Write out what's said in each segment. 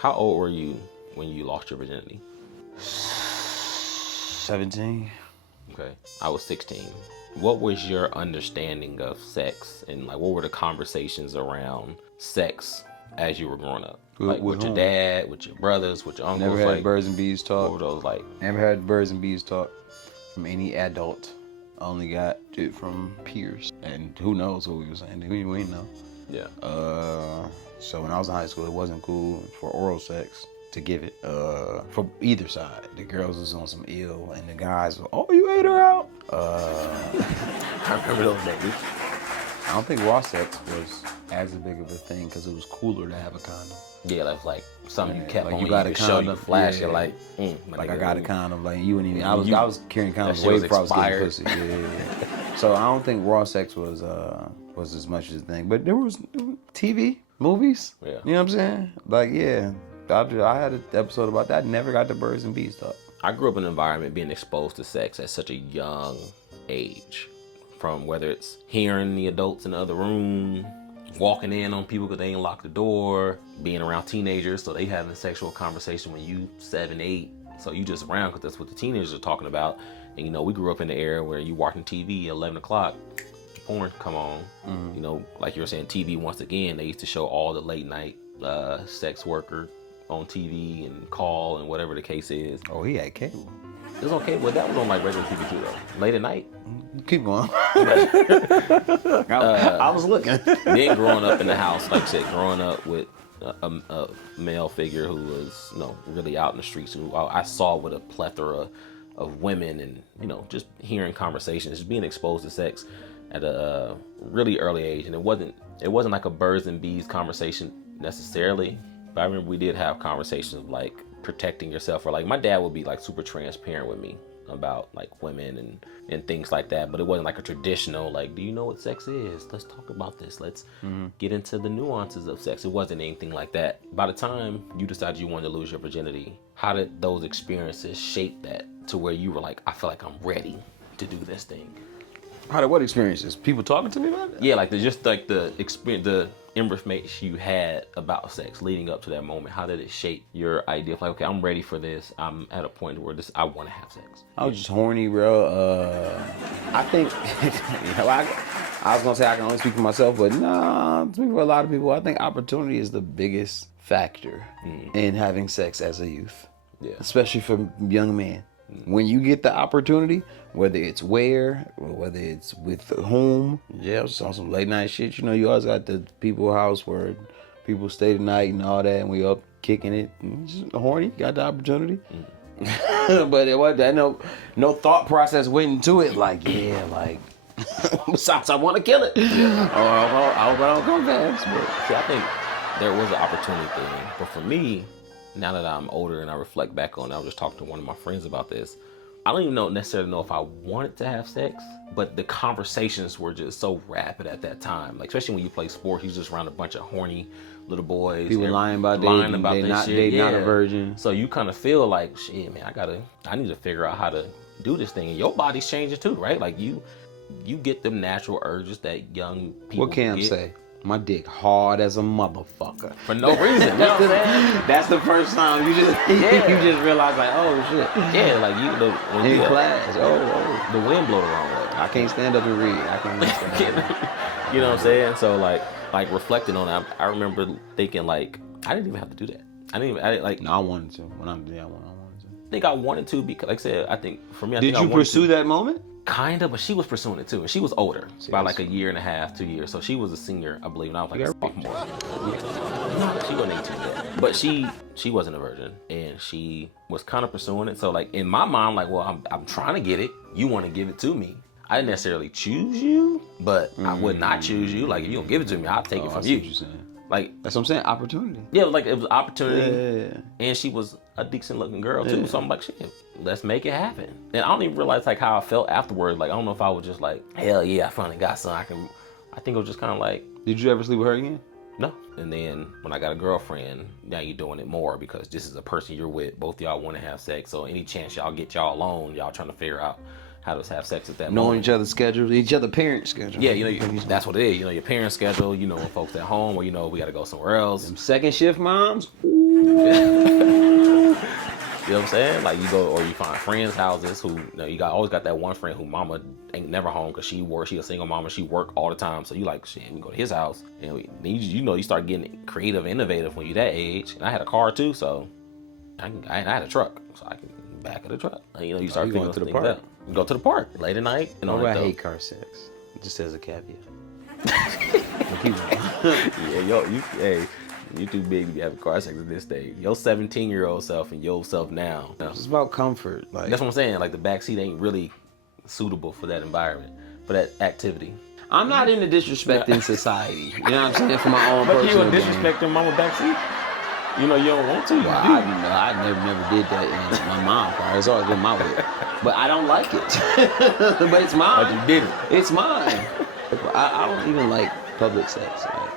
How old were you when you lost your virginity? 17. Okay, I was 16. What was your understanding of sex, and like what were the conversations around sex as you were growing up? Like with your dad, with your brothers, with your uncles? Never had like, birds and bees talk. What were those like? Never had birds and bees talk from any adult. Only got it from peers. And who knows what we were saying. We didn't know. Yeah. So when I was in high school, it wasn't cool for oral sex to give it from either side. The girls was on some ill, and the guys were, oh, you ate her out. I remember those days. I don't think raw sex was as big of a thing because it was cooler to have a condom. Yeah, that's like something you kept like on you got a to show you condom, flash. yeah. You're like, like I got a condom. Like you wouldn't even. I You- was carrying condoms way before I was getting pussy. Yeah. So I don't think raw sex was as much as a thing. But there was TV, movies. Yeah. You know what I'm saying? Like yeah, I had an episode about that. I never got the birds and bees talk. I grew up in an environment being exposed to sex at such a young age. From whether it's hearing the adults in the other room, walking in on people because they ain't locked the door, being around teenagers, so they having a sexual conversation when you 7, 8. So you just around because that's what the teenagers are talking about. And you know, we grew up in the era where you watching TV at 11 o'clock, porn come on. Mm-hmm. You know, like you were saying, TV once again, they used to show all the late night sex worker on TV and call and whatever the case is. Oh, he had cable. It was okay, but that was on like regular TV too though. Late at night. Keep going. I was looking. Then growing up in the house, like I said, growing up with a male figure who was, you know, really out in the streets, who I saw with a plethora of women, and you know, just hearing conversations, just being exposed to sex at a really early age. And it wasn't like a birds and bees conversation necessarily, but I remember we did have conversations of like protecting yourself, or like my dad would be like super transparent with me about like women and things like that, but it wasn't like a traditional like, do you know what sex is? Let's talk about this. Let's get into the nuances of sex. It wasn't anything like that. By the time you decided you wanted to lose your virginity, how did those experiences shape that to where you were like, I feel like I'm ready to do this thing? How did what experiences? People talking to me about it? Yeah, like the experience, the information you had about sex leading up to that moment. How did it shape your idea of like, okay, I'm ready for this. I'm at a point where I want to have sex. I was just horny, bro. I think, you know, I was gonna say I can only speak for myself, but nah, I speak for a lot of people. I think opportunity is the biggest factor in having sex as a youth, especially for young men. When you get the opportunity, whether it's where or whether it's with whom, it's on some late night shit. You know, you always got the people house where people stay the night and all that, and we up kicking it. Just horny, got the opportunity. But it wasn't no thought process went into it. Like, besides, I want to kill it. Yeah. I hope I don't come fast. But see, I think there was an opportunity thing, but for me, now that I'm older and I reflect back on it, I was just talking to one of my friends about this. I don't even necessarily know if I wanted to have sex, but the conversations were just so rapid at that time. Like, especially when you play sports, you're just around a bunch of horny little boys. People lying about this shit. They not a virgin. So you kind of feel like, shit, man, I need to figure out how to do this thing. And your body's changing too, right? Like you get them natural urges that young people What can I say? My dick hard as a motherfucker. For no reason. You know what I'm saying? That's the first time you just realize like, oh shit. Yeah, like when in you class. The wind blow the wrong way. I can't stand up and read. I can't stand up. You know what I'm saying? So like reflecting on that, I remember thinking like, I didn't even have to do that. No, I wanted to. I wanted to. I think I wanted to because, like I said, I think for me, Did you pursue that moment? Kinda, but she was pursuing it too, and she was older by like a year and a half, 2 years. So she was a senior, I believe, and I was like a sophomore. Yeah. She wasn't 18 yet, but she wasn't a virgin, and she was kind of pursuing it. So like in my mind, like, well, I'm trying to get it. You want to give it to me. I didn't necessarily choose you, but I would not choose you. Like if you don't give it to me, I'll take it from you. Like that's what I'm saying. Opportunity. Yeah, like it was opportunity, and she was a decent looking girl too. So I'm like, shit, let's make it happen. And I don't even realize like how I felt afterwards. Like I don't know if I was just like, hell yeah, I finally got something. I think it was just kind of like. Did you ever sleep with her again? No. And then when I got a girlfriend, now you're doing it more because this is a person you're with. Both y'all want to have sex, so any chance y'all get y'all alone, y'all trying to figure out how to have sex at that moment. Knowing each other's schedule, each other's parents' schedule. Yeah, you know, that's what it is. You know, your parents' schedule, you know, when folks at home, or, you know, we got to go somewhere else. Them second shift moms, ooh. You know what I'm saying? Like you go or you find friends' houses who always got that one friend who mama ain't never home because she a single mama, she work all the time. So you like shit, we go to his house and you start getting creative, innovative when you that age. And I had a car too, so I had a truck, so I can back of the truck. You start going to the park. out. You go to the park late at night. I hate car sex. Just as a caveat. Yeah, you too big to be having car sex at this stage. Your 17-year-old self and your self now. It's about comfort. Like that's what I'm saying. Like the backseat ain't really suitable for that environment, for that activity. I'm not into disrespecting society. You know what I'm saying? For my own personal But you disrespect your mama backseat? You don't want to. Well, I never did that in my mom's car. It's always been my way. But I don't like it. But it's mine. But you did it. It's mine. I don't even like public sex. Like,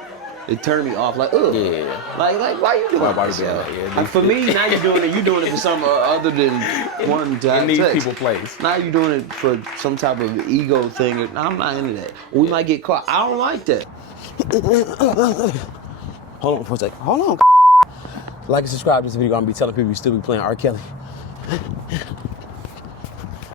it turned me off. Like, ugh. Yeah. Like, why you doing Why you this? doing that? Yeah, Like, for me, now you're doing it. You're doing it for something other than one to have in these sex. people place. Now you're doing it for some type of ego thing. I'm not into that. We might get caught. I don't like that. Hold on for a second. Hold on. Like and subscribe to this video. I'm gonna be telling people you still be playing R. Kelly.